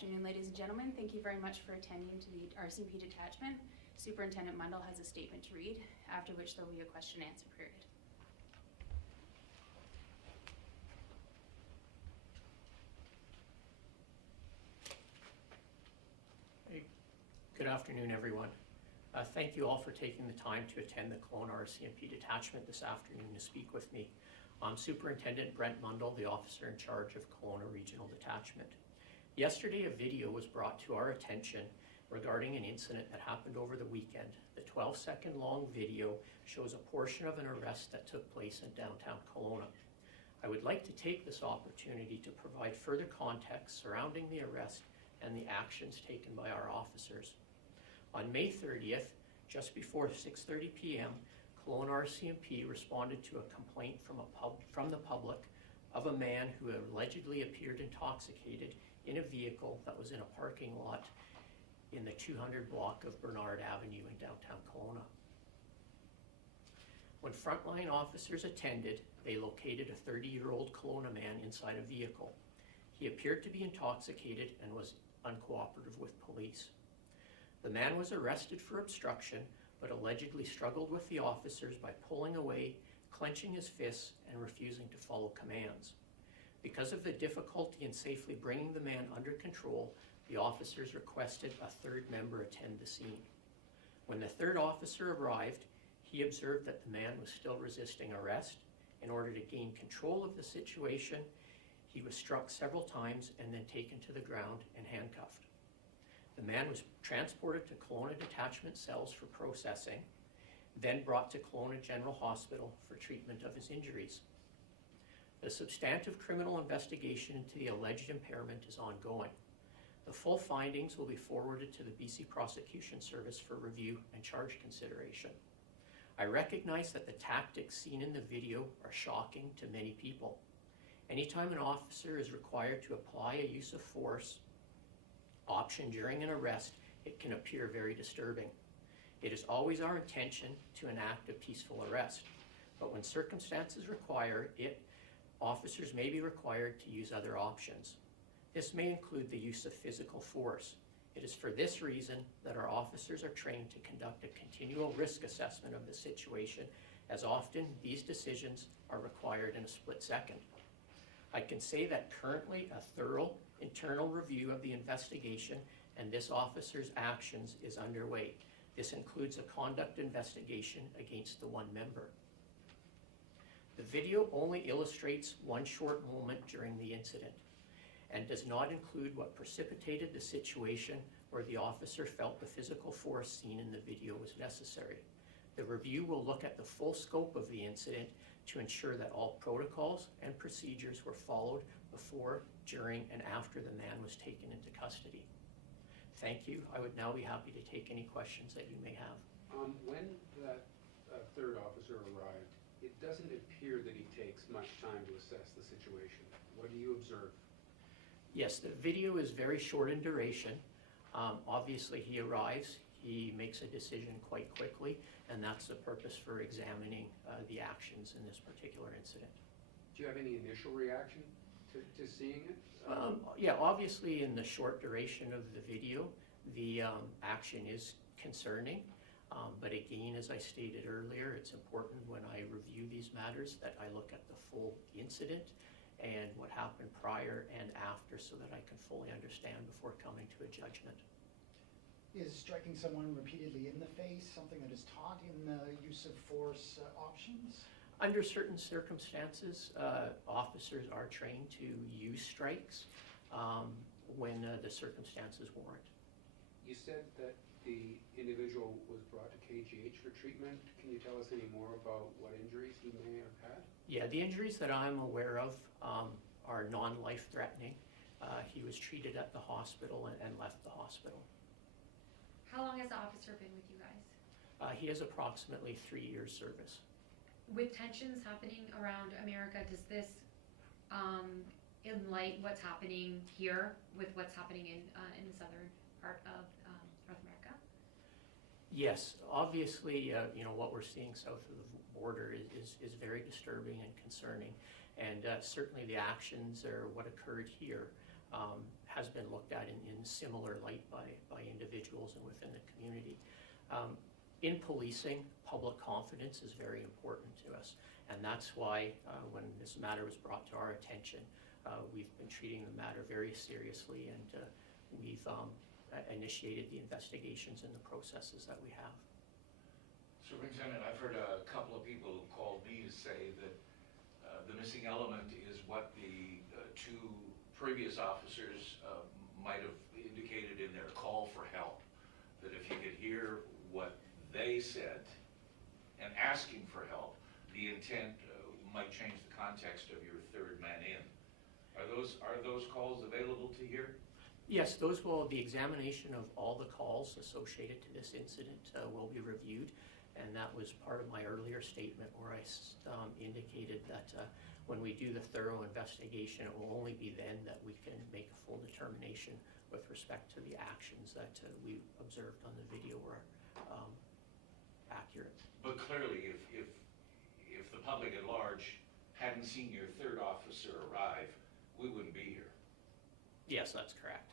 afternoon, ladies and gentlemen. Thank you very much for attending to the RCMP detachment. Superintendent Mundell has a statement to read, after which there will be a question and answer period. Hey, good afternoon, everyone. Thank you all for taking the time to attend the Kelowna RCMP detachment this afternoon to speak with me. I'm Superintendent Brent Mundell, the officer in charge of Kelowna Regional Detachment. Yesterday, a video was brought to our attention regarding an incident that happened over the weekend. The 12-second long video shows a portion of an arrest that took place in downtown Kelowna. I would like to take this opportunity to provide further context surrounding the arrest and the actions taken by our officers. On May 30th, just before 6:30 p.m., Kelowna RCMP responded to a complaint from the public of a man who allegedly appeared intoxicated in a vehicle that was in a parking lot in the 200 block of Bernard Avenue in downtown Kelowna. When frontline officers attended, they located a 30-year-old Kelowna man inside a vehicle. He appeared to be intoxicated and was uncooperative with police. The man was arrested for obstruction, but allegedly struggled with the officers by pulling away, clenching his fists, and refusing to follow commands. Because of the difficulty in safely bringing the man under control, the officers requested a third member attend the scene. When the third officer arrived, he observed that the man was still resisting arrest. In order to gain control of the situation, he was struck several times and then taken to the ground and handcuffed. The man was transported to Kelowna detachment cells for processing, then brought to Kelowna General Hospital for treatment of his injuries. The substantive criminal investigation into the alleged impairment is ongoing. The full findings will be forwarded to the BC Prosecution Service for review and charge consideration. I recognize that the tactics seen in the video are shocking to many people. Anytime an officer is required to apply a use of force option during an arrest, it can appear very disturbing. It is always our intention to enact a peaceful arrest, but when circumstances require it, officers may be required to use other options. This may include the use of physical force. It is for this reason that our officers are trained to conduct a continual risk assessment of the situation, as often these decisions are required in a split second. I can say that currently a thorough internal review of the investigation and this officer's actions is underway. This includes a conduct investigation against the one member. The video only illustrates one short moment during the incident and does not include what precipitated the situation where the officer felt the physical force seen in the video was necessary. The review will look at the full scope of the incident to ensure that all protocols and procedures were followed before, during, and after the man was taken into custody. Thank you. I would now be happy to take any questions that you may have. When that third officer arrived, it doesn't appear that he takes much time to assess the situation. What do you observe? Yes, the video is very short in duration. Obviously, he arrives, he makes a decision quite quickly, and that's the purpose for examining the actions in this particular incident. Do you have any initial reaction to seeing it? Yeah, obviously in the short duration of the video, the action is concerning. But again, as I stated earlier, it's important when I review these matters that I look at the full incident and what happened prior and after so that I can fully understand before coming to a judgment. Is striking someone repeatedly in the face something that is taught in the use of force options? Under certain circumstances, officers are trained to use strikes when the circumstances warrant. You said that the individual was brought to KGH for treatment. Can you tell us any more about what injuries he may have had? Yeah, the injuries that I'm aware of are non-life-threatening. He was treated at the hospital and left the hospital. How long has the officer been with you guys? He has approximately 3 years service. With tensions happening around America, does this enlighten what's happening here with what's happening in the southern part of North America? Yes, obviously, what we're seeing south of the border is very disturbing and concerning, and certainly the actions or what occurred here has been looked at in similar light by individuals and within the community. In policing, public confidence is very important to us, and that's why when this matter was brought to our attention, we've been treating the matter very seriously, and we've initiated the investigations and the processes that we have. Superintendent, I've heard a couple of people who called me to say that the missing element is what the two previous officers might have indicated in their call for help. That if you could hear what they said and asking for help, the intent might change the context of your third man in. Are those calls available to hear? Yes, the examination of all the calls associated to this incident will be reviewed, and that was part of my earlier statement where I indicated that when we do the thorough investigation, it will only be then that we can make a full determination with respect to the actions that we observed on the video were accurate. But clearly, if the public at large hadn't seen your third officer arrive, we wouldn't be here. Yes, that's correct.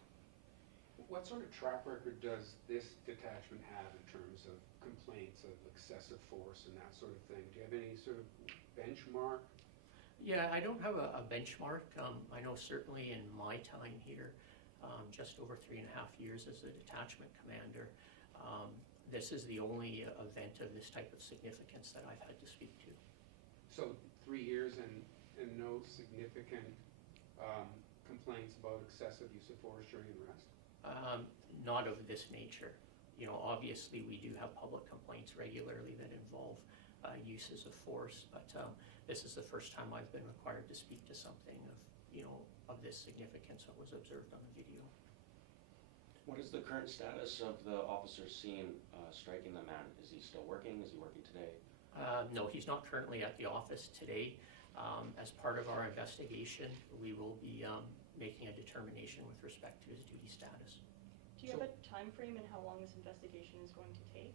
What sort of track record does this detachment have in terms of complaints of excessive force and that sort of thing? Do you have any sort of benchmark? Yeah, I don't have a benchmark. I know certainly in my time here, just over 3.5 years as a detachment commander, this is the only event of this type of significance that I've had to speak to. So 3 years and no significant complaints about excessive use of force during an arrest? Not of this nature. You know, obviously we do have public complaints regularly that involve uses of force, but this is the first time I've been required to speak to something of this significance that was observed on the video. What is the current status of the officer seen striking the man? Is he still working? Is he working today? No, he's not currently at the office today. As part of our investigation, we will be making a determination with respect to his duty status. Do you have a time frame in how long this investigation is going to take?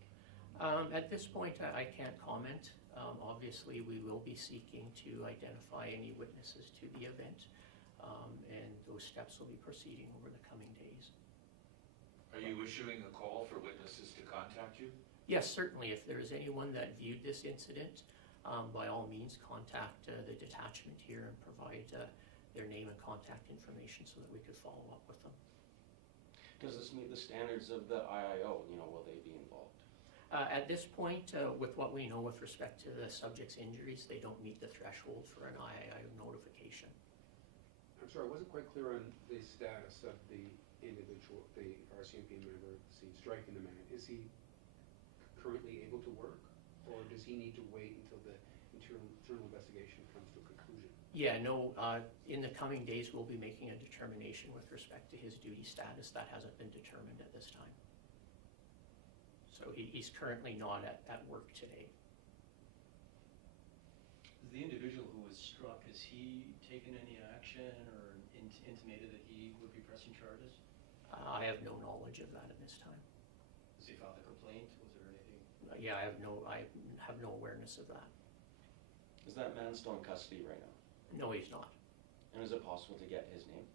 At this point, I can't comment. Obviously, we will be seeking to identify any witnesses to the event, and those steps will be proceeding over the coming days. Are you issuing a call for witnesses to contact you? Yes, certainly. If there is anyone that viewed this incident, by all means, contact the detachment here and provide their name and contact information so that we could follow up with them. Does this meet the standards of the IIO? Will they be involved? At this point, with what we know with respect to the subject's injuries, they don't meet the threshold for an IIO notification. I'm sorry, I wasn't quite clear on the status of the individual, the RCMP member seen striking the man. Is he currently able to work, or does he need to wait until the internal investigation comes to a conclusion? Yeah, no, in the coming days, we'll be making a determination with respect to his duty status. That hasn't been determined at this time. So he's currently not at work today. The individual who was struck, has he taken any action or intimated that he would be pressing charges? I have no knowledge of that at this time. Has he filed a complaint? Was there anything? Yeah, I have no awareness of that. Is that man still in custody right now? No, he's not. And is it possible to get his name?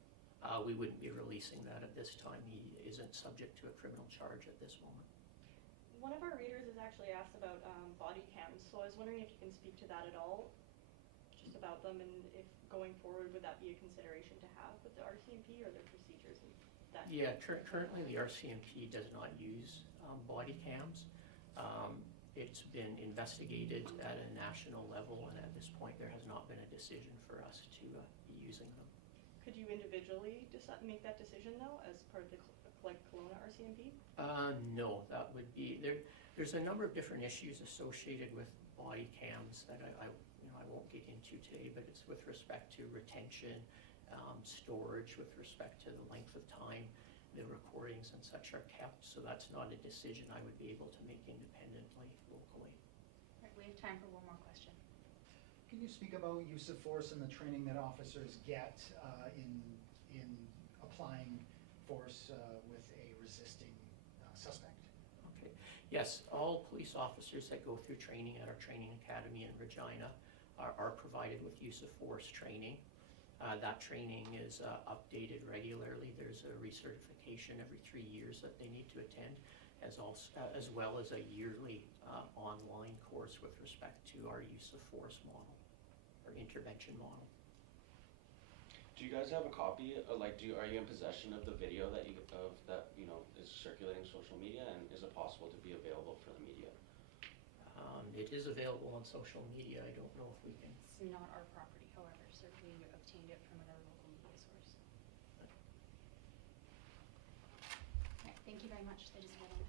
We wouldn't be releasing that at this time. He isn't subject to a criminal charge at this moment. One of our readers has actually asked about body cams, so I was wondering if you can speak to that at all, just about them, and if going forward, would that be a consideration to have with the RCMP or their procedures and that? Yeah, currently the RCMP does not use body cams. It's been investigated at a national level, and at this point there has not been a decision for us to be using them. Could you individually make that decision though, as part of the Kelowna RCMP? No, that would be there's a number of different issues associated with body cams that I won't get into today, but it's with respect to retention, storage, with respect to the length of time the recordings and such are kept. So that's not a decision I would be able to make independently locally. All right, we have time for one more question. Can you speak about use of force and the training that officers get in applying force with a resisting suspect? Okay. Yes, all police officers that go through training at our training academy in Regina are provided with use of force training. That training is updated regularly. There's a recertification every 3 years that they need to attend, as well as a yearly online course with respect to our use of force model, or intervention model. Do you guys have a copy, are you in possession of the video that is circulating social media, and is it possible to be available for the media? It is available on social media. I don't know if we can. It's not our property, however, so we obtained it from another local media source. Okay, thank you very much. That is all.